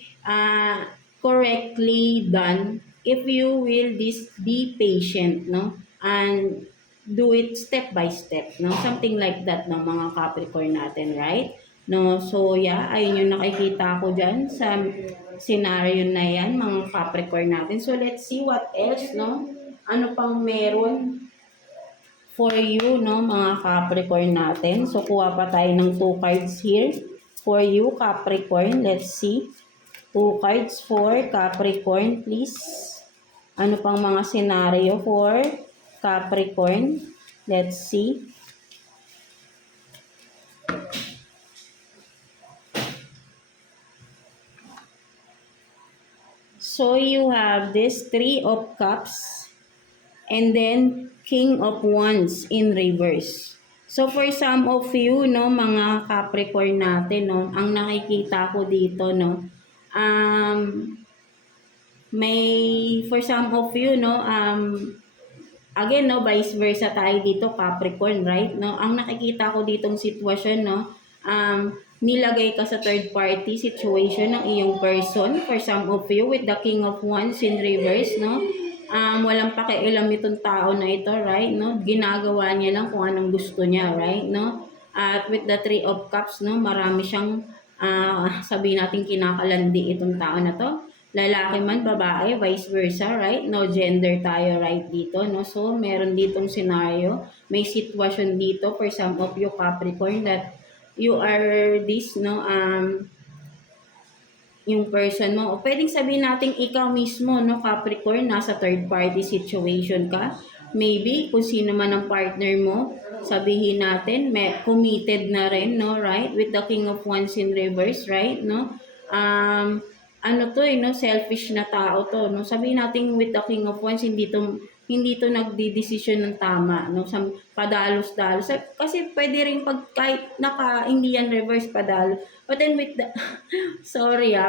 correctly done if you will be patient, no, and do it step by step, no, something like that, no, mga Capricorn natin, right? No, so yeah, ayun yung nakikita ko dyan sa scenario na yan, mga Capricorn natin. So let's see what else, no, ano pang meron for you, no, mga Capricorn natin. So kuha pa tayo ng 2 cards here for you, Capricorn. Let's see. 2 cards for Capricorn, please. Ano pang mga scenario for Capricorn? Let's see. So you have this 3 of Cups and then King of Wands in reverse. So for some of you, no, mga Capricorn natin, no, ang nakikita ko dito, no, may for some of you, no, again, no, vice versa tayo dito, Capricorn, right? No, ang nakikita ko ditong sitwasyon, no, nilagay ka sa third party situation ng iyong person. For some of you, with the King of Wands in reverse, no, walang pakialam itong tao na ito, right? No, ginagawa niya lang kung anong gusto niya, right? No, at with the 3 of Cups, no, marami siyang sabihin natin kinakalandi itong tao na to. Lalaki man, babae, vice versa, right? No gender tayo right dito, no? So, meron ditong scenario, may sitwasyon dito for some of you Capricorn that you are this, no, yung person mo. O pwedeng sabihin natin ikaw mismo, no, Capricorn, nasa third party situation ka. Maybe, kung sino man ang partner mo, sabihin natin, committed na rin, no, right? With the King of Wands in reverse, right, no? Ano to, no, selfish na tao to, no? Sabihin natin with the King of Wands, hindi to nagdidesisyon ng tama, no? Sa padalos-dalos. Kasi pwede rin pag kahit hindi yan reverse padalo. But then with the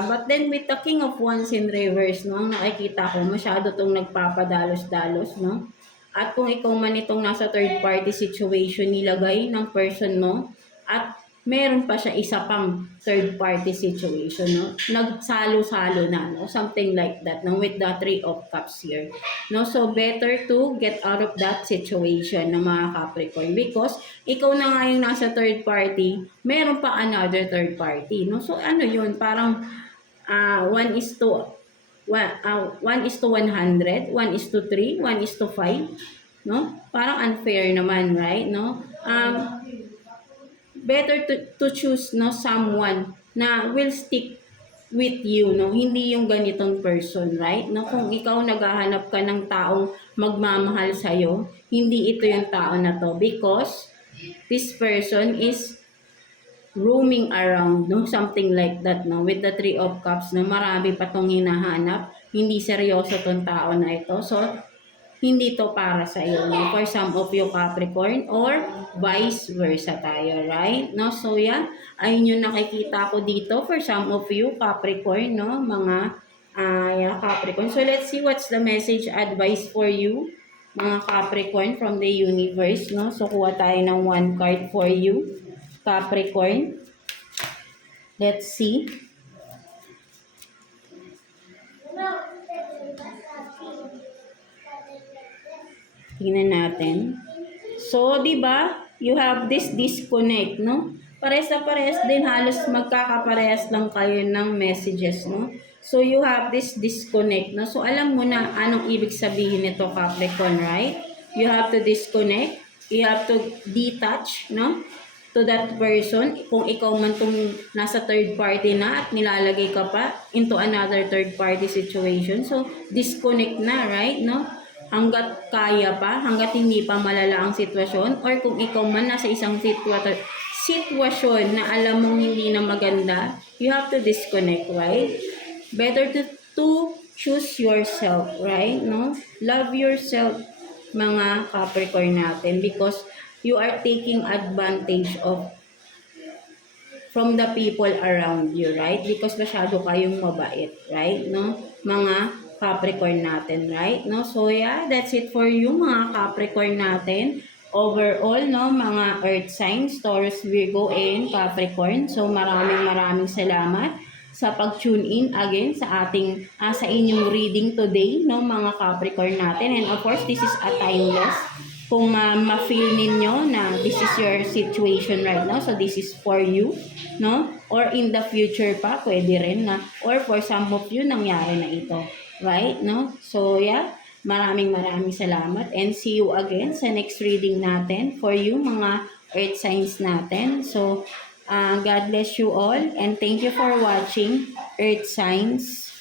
but then with the King of Wands in reverse, no, ang nakikita ko masyado tong nagpapadalos-dalos, no? At kung ikaw man itong nasa third party situation nilagay ng person mo, at meron pa siya isa pang third party situation, no? Nagsalo-salo na, no? Something like that, no? With the 3 of Cups here, no? So better to get out of that situation, no, mga Capricorn, because ikaw na nga yung nasa third party, meron pa another third party, no? So ano yun, parang 1:100, 1:3, 1:5, no? Parang unfair naman, right? No? Better to choose, no, someone na will stick with you, no? Hindi yung ganitong person, right? No, kung ikaw naghahanap ka ng taong magmamahal sa iyo, hindi ito yung tao na to, because this person is roaming around, no? Something like that, no? With the Three of Cups, no? Marami pa tong hinahanap. Hindi seryoso tong tao na ito. So, hindi to para sa iyo, no? For some of you Capricorn or vice versa tayo, right? No? So, yeah, ayun yung nakikita ko dito for some of you Capricorn, no? Mga yeah, Capricorn. So, let's see what's the message advice for you, mga Capricorn from the universe, no? So, kuha tayo ng one card for you, Capricorn. Let's see. Tingnan natin. So, di ba, you have this disconnect, no? Pares na pares din, halos magkakaparehas lang kayo ng messages, no? So, you have this disconnect, no? So, alam mo na anong ibig sabihin nito, Capricorn, right? You have to disconnect. You have to detach, no? To that person. Kung ikaw man tong nasa third party na at nilalagay ka pa into another third party situation. So, disconnect na, right? No? Hanggat kaya pa, hanggat hindi pa malala ang sitwasyon, or kung ikaw man nasa isang sitwasyon na alam mong hindi na maganda, you have to disconnect, right? Better to choose yourself, right? No? Love yourself, mga Capricorn natin, because you are taking advantage of from the people around you, right? Because masyado kayong mabait, right? No? Mga Capricorn natin, right? No? So, yeah, that's it for you, mga Capricorn natin. Overall, no, mga Earth signs, Taurus, Virgo, and Capricorn. So, maraming salamat sa pag-tune in again sa ating sa inyong reading today, no, mga Capricorn natin. And of course, this is a timeless. Kung ma-feel ninyo na this is your situation right now, so this is for you, no? Or in the future pa, pwede rin na, or for some of you, nangyari na ito. Right? No? So, yeah. Maraming salamat. And see you again sa next reading natin for you, mga Earth signs natin. So, God bless you all. And thank you for watching Earth signs.